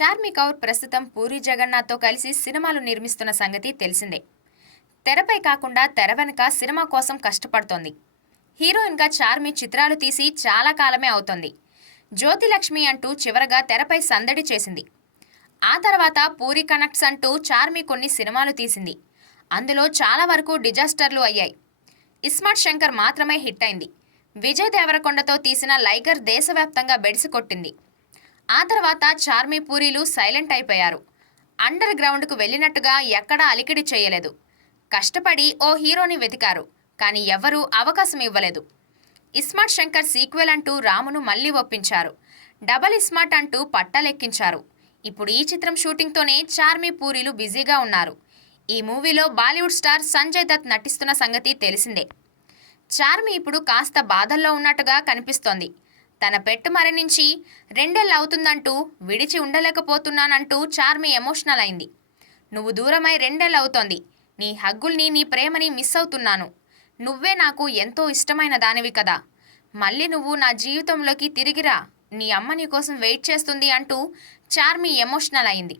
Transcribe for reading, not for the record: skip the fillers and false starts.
చార్మి కౌర్ ప్రస్తుతం పూరి జగన్నాథ్తో కలిసి సినిమాలు నిర్మిస్తున్న సంగతి తెలిసిందే. తెరపై కాకుండా తెర వెనుక సినిమా కోసం కష్టపడుతోంది. హీరోయిన్గా చార్మి చిత్రాలు తీసి చాలా కాలమే అవుతోంది. జ్యోతిలక్ష్మి అంటూ చివరగా తెరపై సందడి చేసింది. ఆ తర్వాత పూరి కనెక్ట్స్ అంటూ చార్మి కొన్ని సినిమాలు తీసింది. అందులో చాలా వరకు డిజాస్టర్లు అయ్యాయి. ఇస్మార్ట్ శంకర్ మాత్రమే హిట్ అయింది. విజయ్ దేవరకొండతో తీసిన లైగర్ దేశవ్యాప్తంగా బెడిసికొట్టింది. ఆ తర్వాత చార్మి పూరీలు సైలెంట్ అయిపోయారు. అండర్ గ్రౌండ్కు వెళ్ళినట్టుగా ఎక్కడా అలికిడి చేయలేదు. కష్టపడి ఓ హీరోని వెతికారు, కానీ ఎవ్వరూ అవకాశం ఇవ్వలేదు. ఇస్మార్ట్ శంకర్ సీక్వెల్ అంటూ రామును మళ్లీ ఒప్పించారు. డబల్ ఇస్మార్ట్ అంటూ పట్టాలెక్కించారు. ఇప్పుడు ఈ చిత్రం షూటింగ్తోనే చార్మి పూరీలు బిజీగా ఉన్నారు. ఈ మూవీలో బాలీవుడ్ స్టార్ సంజయ్ దత్ నటిస్తున్న సంగతి తెలిసిందే. చార్మి ఇప్పుడు కాస్త బాధల్లో ఉన్నట్టుగా కనిపిస్తోంది. తన పెట్టు మరణించి 2 ఏళ్లు అవుతుందంటూ విడిచి ఉండలేకపోతున్నానంటూ చార్మి ఎమోషనల్ అయింది. నువ్వు దూరమై 2 ఏళ్లు అవుతోంది. నీ హగ్గుల్ని, నీ ప్రేమని మిస్ అవుతున్నాను. నువ్వే నాకు ఎంతో ఇష్టమైన దానివి కదా. మళ్ళీ నువ్వు నా జీవితంలోకి తిరిగిరా. నీ అమ్మ నీ కోసం వెయిట్ చేస్తుంది అంటూ చార్మి ఎమోషనల్ అయింది.